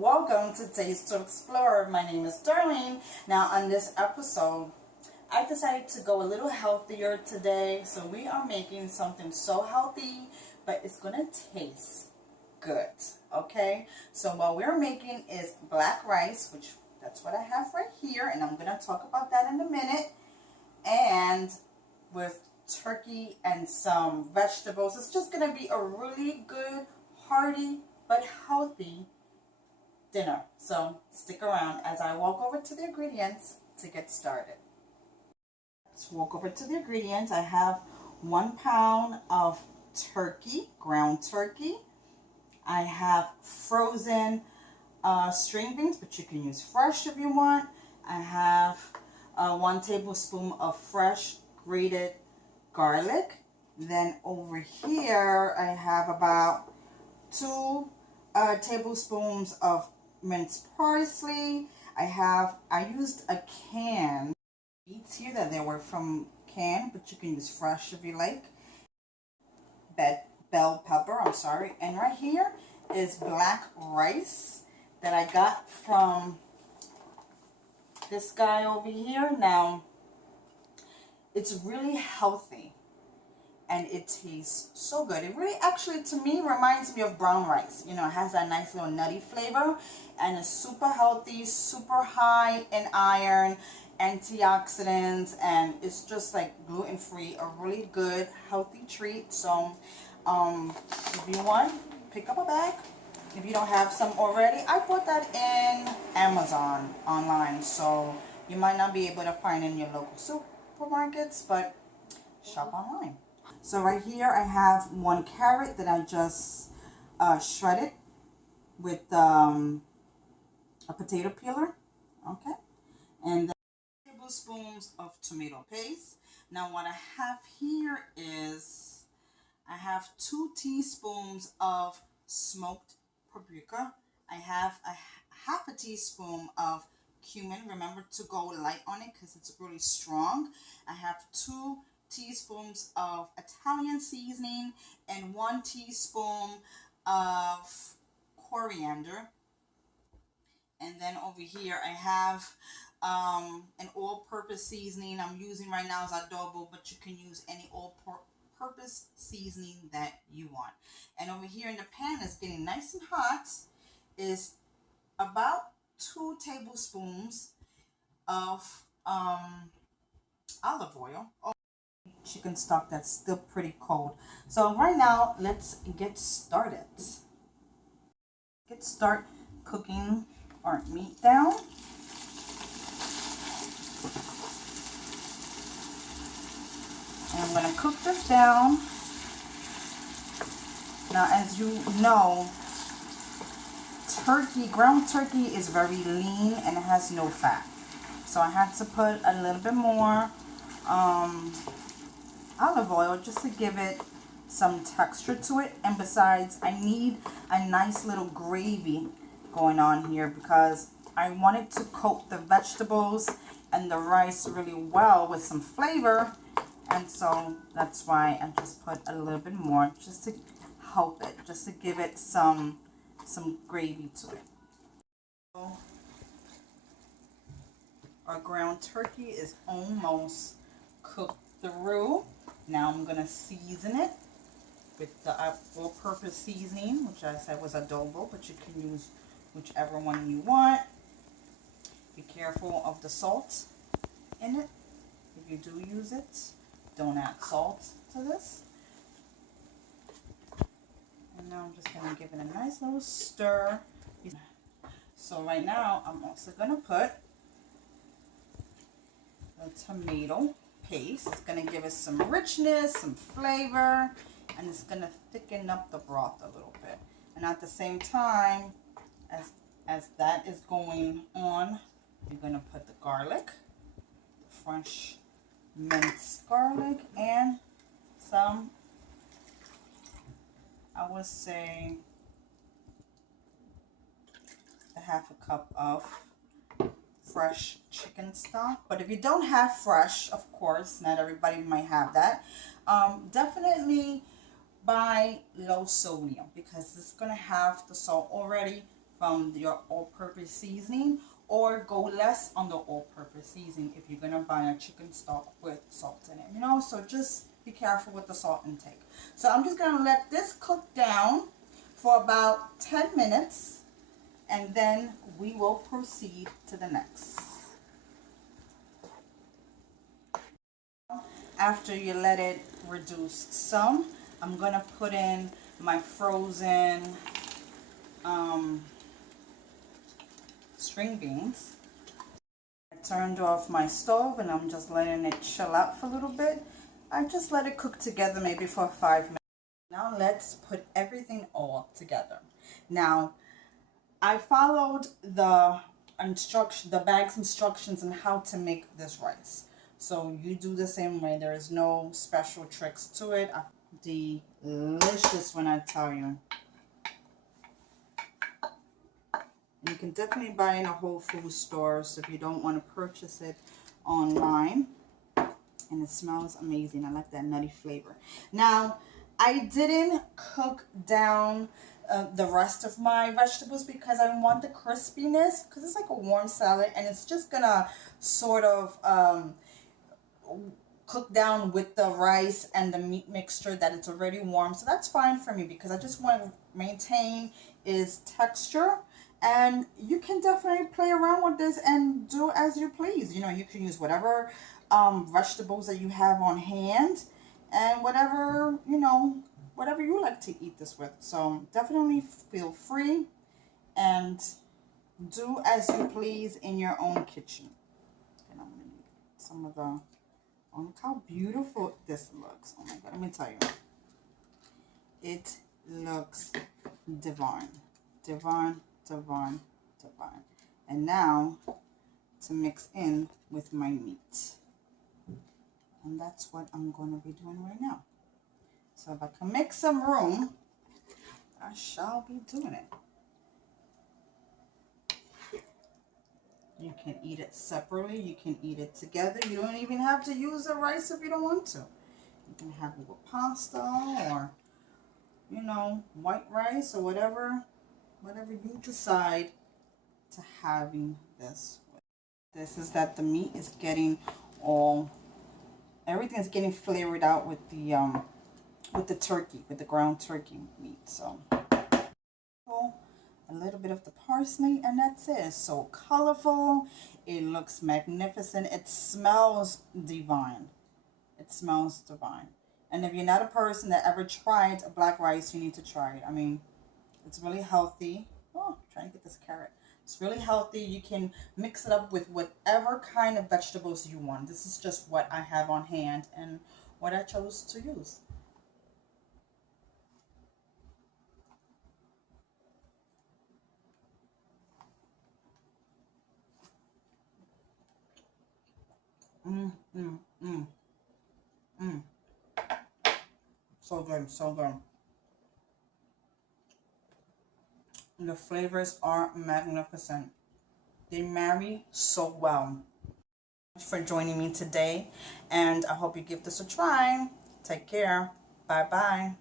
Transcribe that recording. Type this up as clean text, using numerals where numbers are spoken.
welcome to Taste to Explore. My name is Darlene. Now on this episode, I decided to go a little healthier today. So we are making something so healthy, but it's going to taste good. Okay, so what we're making is black rice, which that's what I have right here, and I'm going to talk about that in a minute. And with turkey and some vegetables, it's just going to be a really good, hearty, but healthy dinner. So stick around as I walk over to the ingredients to get started. Let's walk over to the ingredients. I have 1 pound of turkey, ground turkey. I have frozen string beans, but you can use fresh if you want. I have 1 tablespoon of fresh grated garlic. Then over here I have about 2 tablespoons of minced parsley. I used a can beets here that they were from can, but you can use fresh if you like. Bell pepper, I'm sorry. And right here is black rice that I got from this guy over here. Now, it's really healthy and it tastes so good. It really actually, to me, reminds me of brown rice. You know, it has that nice little nutty flavor and it's super healthy, super high in iron, antioxidants, and it's just like gluten-free, a really good, healthy treat. So, if you want, pick up a bag. If you don't have some already, I bought that in Amazon online, so you might not be able to find it in your local supermarkets, but shop online. So right here I have 1 carrot that I just shredded with a potato peeler, okay, and then tablespoons of tomato paste. Now what I have here is I have 2 teaspoons of smoked paprika. I have half a teaspoon of cumin. Remember to go light on it because it's really strong. I have 2 teaspoons of Italian seasoning and 1 teaspoon of coriander. And then over here I have an all-purpose seasoning. I'm using right now is adobo, but you can use any all-purpose seasoning that you want. And over here in the pan is getting nice and hot is about 2 tablespoons of olive oil. Chicken stock that's still pretty cold. So right now let's get started. Start cooking our meat down. And I'm going to cook this down. Now, as you know, ground turkey is very lean and it has no fat. So I had to put a little bit more olive oil just to give it some texture to it. And besides, I need a nice little gravy going on here because I wanted to coat the vegetables and the rice really well with some flavor. And so that's why I just put a little bit more just to help it, just to give it some gravy to it. So our ground turkey is almost cooked through. Now I'm going to season it with the all-purpose seasoning, which I said was adobo, but you can use whichever one you want. Be careful of the salt in it. If you do use it, don't add salt to this. And now I'm just going to give it a nice little stir. So right now I'm also going to put the tomato paste. It's going to give us some richness, some flavor, and it's going to thicken up the broth a little bit. And at the same time, as that is going on, you're going to put the garlic, the fresh minced garlic, and some, I would say, a half a cup of fresh chicken stock. But if you don't have fresh, of course, not everybody might have that, definitely buy low sodium because it's going to have the salt already from your all-purpose seasoning, or go less on the all-purpose seasoning if you're gonna buy a chicken stock with salt in it, you know. So just be careful with the salt intake. So I'm just gonna let this cook down for about 10 minutes, and then we will proceed to the next. After you let it reduce some, I'm gonna put in my frozen string beans. I turned off my stove and I'm just letting it chill out for a little bit. I just let it cook together maybe for 5 minutes. Now let's put everything all together. Now I followed the bag's instructions on how to make this rice. So you do the same way. There is no special tricks to it. Delicious when I tell you. You can definitely buy in a Whole Foods store, so if you don't want to purchase it online. And it smells amazing. I like that nutty flavor. Now, I didn't cook down the rest of my vegetables because I want the crispiness, because it's like a warm salad and it's just gonna sort of cook down with the rice and the meat mixture that it's already warm. So that's fine for me because I just want to maintain its texture. And you can definitely play around with this and do as you please. You know, you can use whatever vegetables that you have on hand and whatever, you know, whatever you like to eat this with. So definitely feel free and do as you please in your own kitchen. And I'm going to get some of the, oh, look how beautiful this looks. Oh my God, let me tell you. It looks divine. Divine. Divine, divine. And now to mix in with my meat. And that's what I'm going to be doing right now. So if I can make some room, I shall be doing it. You can eat it separately. You can eat it together. You don't even have to use the rice if you don't want to. You can have it with pasta or, you know, white rice or whatever you decide to having this with. This is that the meat is getting everything is getting flavored out with the turkey, with the ground turkey meat. So a little bit of the parsley and that's it. It's so colorful. It looks magnificent. It smells divine. It smells divine. And if you're not a person that ever tried a black rice, you need to try it. I mean, it's really healthy. Oh, I'm trying to get this carrot. It's really healthy. You can mix it up with whatever kind of vegetables you want. This is just what I have on hand and what I chose to use. So good, so good. The flavors are magnificent. They marry so well. Thanks for joining me today, and I hope you give this a try. Take care. Bye-bye.